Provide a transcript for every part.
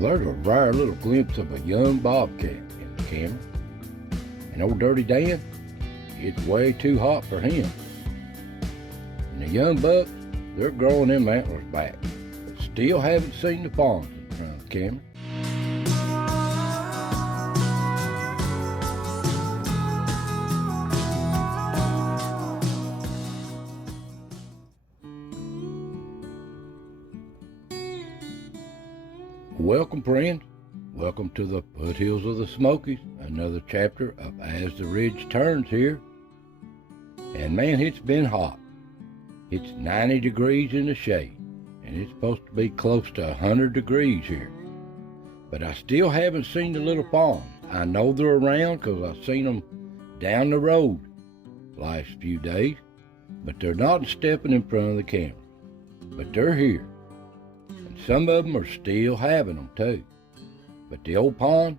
There's a rare little glimpse of a young bobcat in the camera. And old Dirty Dan, it's way too hot for him. And the young bucks, they're growing them antlers back, but still haven't seen the fawns in front of the camera. Welcome, friends. Welcome to the foothills of the Smokies, another chapter of As the Ridge Turns here. And man, it's been hot. It's 90 degrees in the shade, and it's supposed to be close to 100 degrees here. But I still haven't seen the little fawns. I know they're around because I've seen them down the road the last few days, but they're not stepping in front of the camera. But they're here. Some of them are still having them too. But the old pond,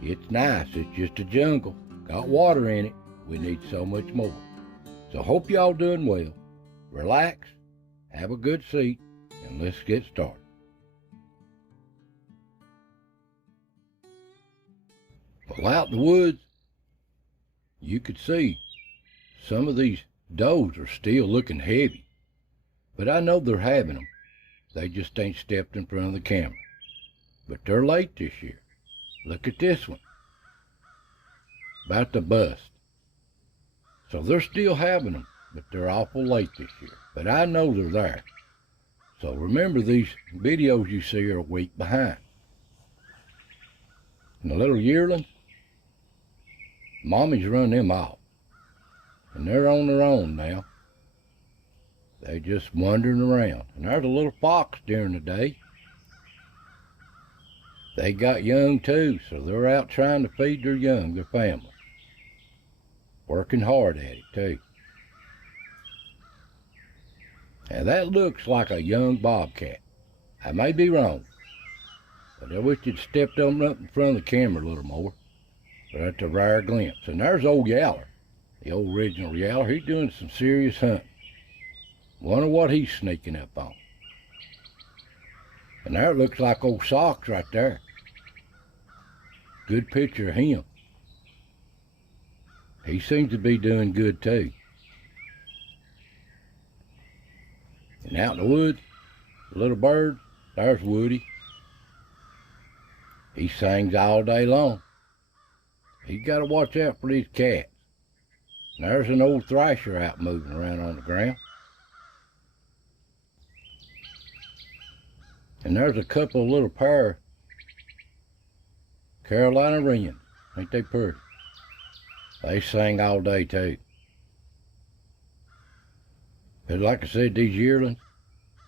it's nice. It's just a jungle. Got water in it. We need so much more. So hope y'all doing well. Relax, have a good seat, and let's get started. Well, out in the woods, you could see some of these does are still looking heavy. But I know they're having them. They just ain't stepped in front of the camera. But they're late this year. Look at this one. About to bust. So they're still having them, but they're awful late this year. But I know they're there. So remember, these videos you see are a week behind. And the little yearlings, mommy's run them off. And they're on their own now. They just wandering around. And there's a little fox during the day. They got young too, so they're out trying to feed their young, their family. Working hard at it too. And that looks like a young bobcat. I may be wrong, but I wish you'd stepped on up in front of the camera a little more. But that's a rare glimpse. And there's old Yaller, the old original Yaller. He's doing some serious hunting. Wonder what he's sneaking up on. And there it looks like old Socks right there. Good picture of him. He seems to be doing good too. And out in the woods, the little bird, there's Woody. He sings all day long. He's got to watch out for these cats. And there's an old thrasher out moving around on the ground. And there's a couple of little pair Carolina wrens. Ain't they pretty? They sing all day too. But like I said, these yearlings,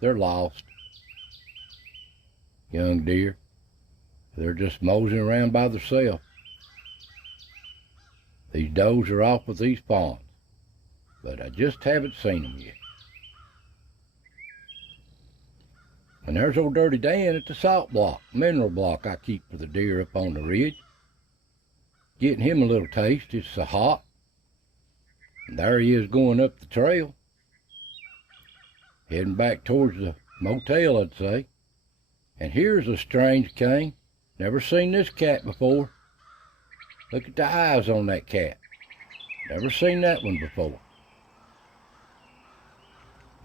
they're lost. Young deer. They're just moseying around by themselves. These does are off with these fawns. But I just haven't seen them yet. And there's old Dirty Dan at the salt block, mineral block I keep for the deer up on the ridge. Getting him a little taste, it's so hot. And there he is going up the trail. Heading back towards the motel, I'd say. And here's a strange king. Never seen this cat before. Look at the eyes on that cat. Never seen that one before.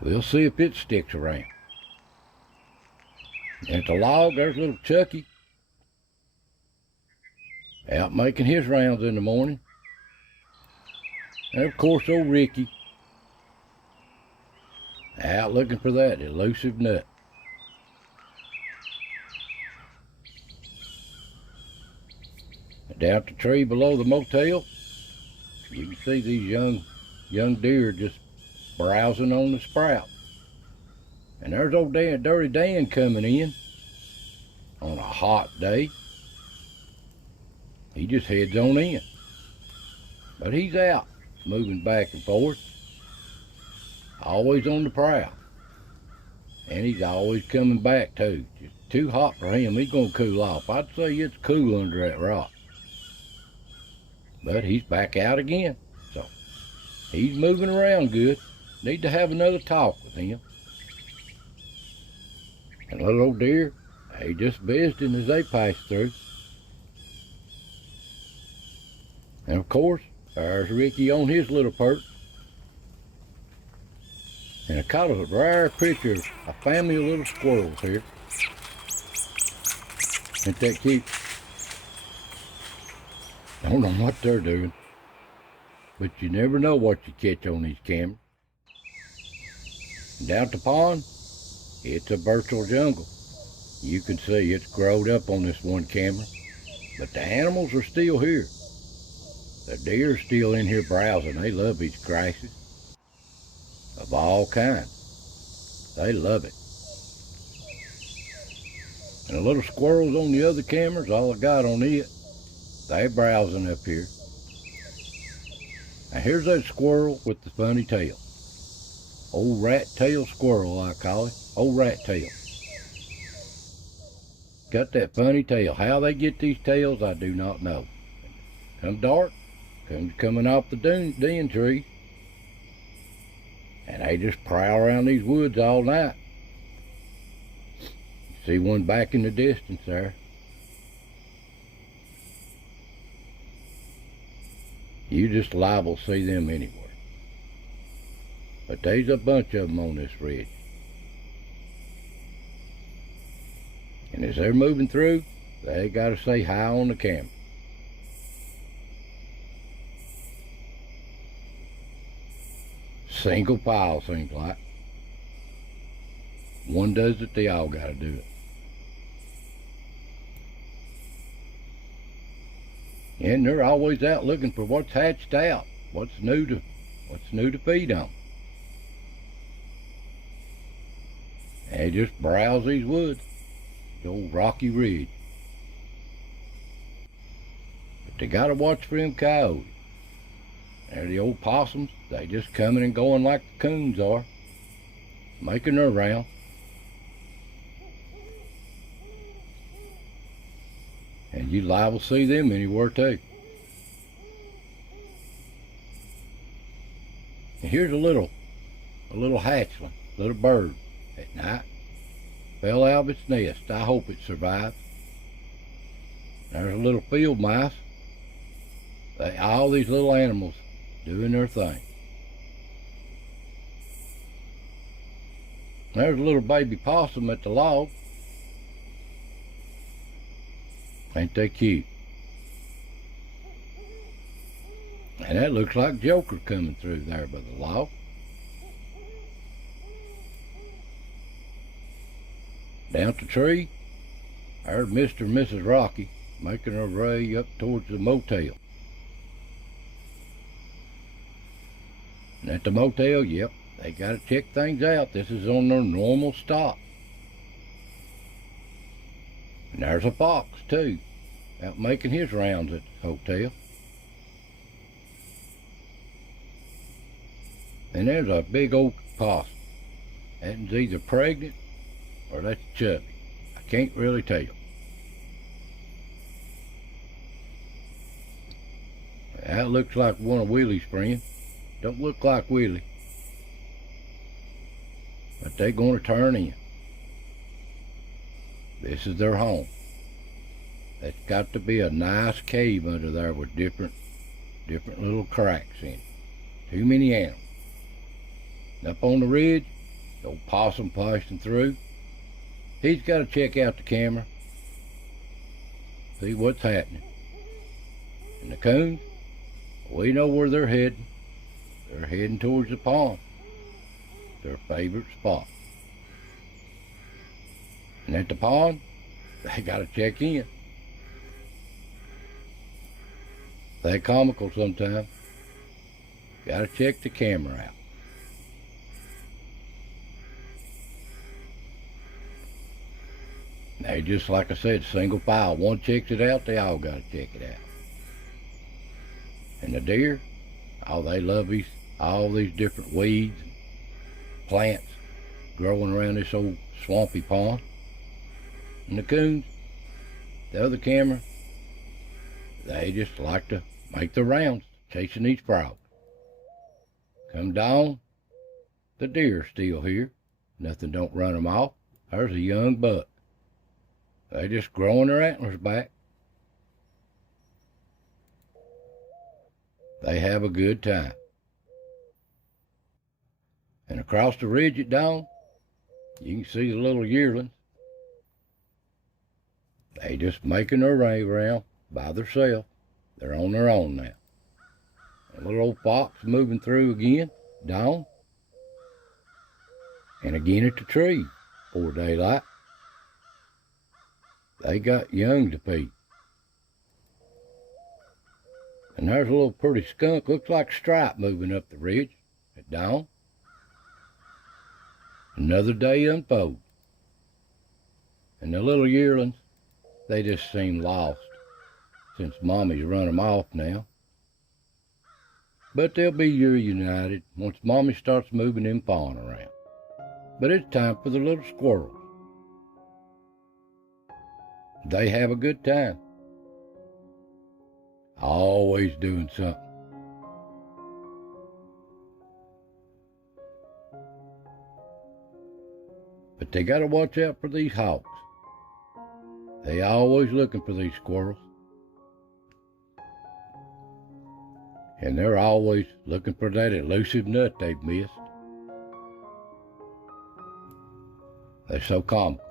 We'll see if it sticks around. And at the log, there's little Chucky. Out making his rounds in the morning. And of course, old Ricky. Out looking for that elusive nut. And down at the tree below the motel, you can see these young deer just browsing on the sprout. And there's old Dirty Dan coming in on a hot day. He just heads on in. But he's out, moving back and forth. Always on the prowl. And he's always coming back too. Just too hot for him. He's gonna cool off. I'd say it's cool under that rock. But he's back out again. So he's moving around good. Need to have another talk with him. And little old deer, They just visiting as they pass through. And of course, there's Ricky on his little perch. And I caught a rare picture of a family of little squirrels here. Ain't that cute? I don't know what they're doing, but you never know what you catch on these cameras. And down at the pond, it's a virtual jungle. You can see it's growed up on this one camera, but the animals are still here. The deer's still in here browsing. They love these grasses of all kinds. They love it. And the little squirrels on the other cameras, all I got on it, they browsing up here. Now here's that squirrel with the funny tail. Old rat tail squirrel, I call it. Old rat tail. Got that funny tail. How they get these tails, I do not know. Come dark, coming off the den tree, and they just prowl around these woods all night. See one back in the distance there. You just liable to see them anywhere. But there's a bunch of them on this ridge. And as they're moving through, they gotta say hi on the camera. Single pile seems like. One does it, they all gotta do it. And they're always out looking for what's hatched out, what's new to feed on. They just browse these woods, the old rocky ridge. But they gotta watch for them coyotes. They're the old possums. They just coming and going like the coons are, making their round. And you liable to see them anywhere too. And here's a little hatchling, little bird at night. Fell out of its nest. I hope it survived. There's a little field mouse. All these little animals doing their thing. There's a little baby possum at the log. Ain't they cute? And that looks like Joker coming through there by the log. Down the tree, there's Mr. and Mrs. Rocky making their way up towards the motel. And at the motel, yep, they gotta check things out. This is on their normal stop. And there's a fox too, out making his rounds at the hotel. And there's a big old possum. That's either pregnant or that's chubby. I can't really tell. That looks like one of Willie's friends. Don't look like Willie. But they're gonna turn in. This is their home. That's got to be a nice cave under there with different little cracks in it. Too many animals. And up on the ridge, the old possum passing through. He's got to check out the camera, see what's happening. And the coons, we know where they're heading. They're heading towards the pond, their favorite spot. And at the pond, they got to check in. They're comical sometimes. Got to check the camera out. They just, like I said, single file. One checks it out, they all got to check it out. And the deer, they love all these different weeds and plants growing around this old swampy pond. And the coons, the other camera, they just like to make the rounds, chasing these frogs. Come dawn, the deer's still here. Nothing don't run them off. There's a young buck. They just growing their antlers back. They have a good time. And across the ridge at dawn, you can see the little yearlings. They just making their way around by themselves. They're on their own now. A little old fox moving through again, dawn. And again at the tree, before daylight. They got young to feed. And there's a little pretty skunk, looks like Stripe, moving up the ridge at dawn. Another day unfolds. And the little yearlings, they just seem lost since Mommy's run them off now. But they'll be reunited once Mommy starts moving them fawn around. But it's time for the little squirrels. They have a good time. Always doing something. But they gotta watch out for these hawks. They always looking for these squirrels. And they're always looking for that elusive nut they've missed. They're so comical.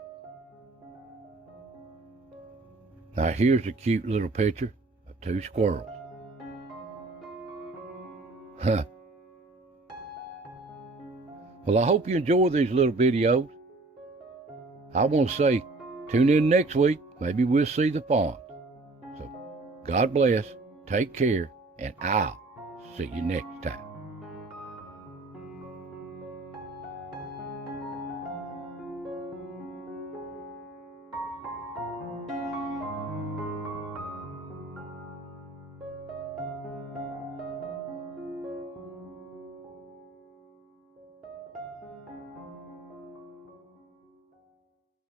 Now here's a cute little picture of two squirrels. Huh. Well, I hope you enjoy these little videos. I want to say, tune in next week. Maybe we'll see the fawns. So, God bless, take care, and I'll see you next time.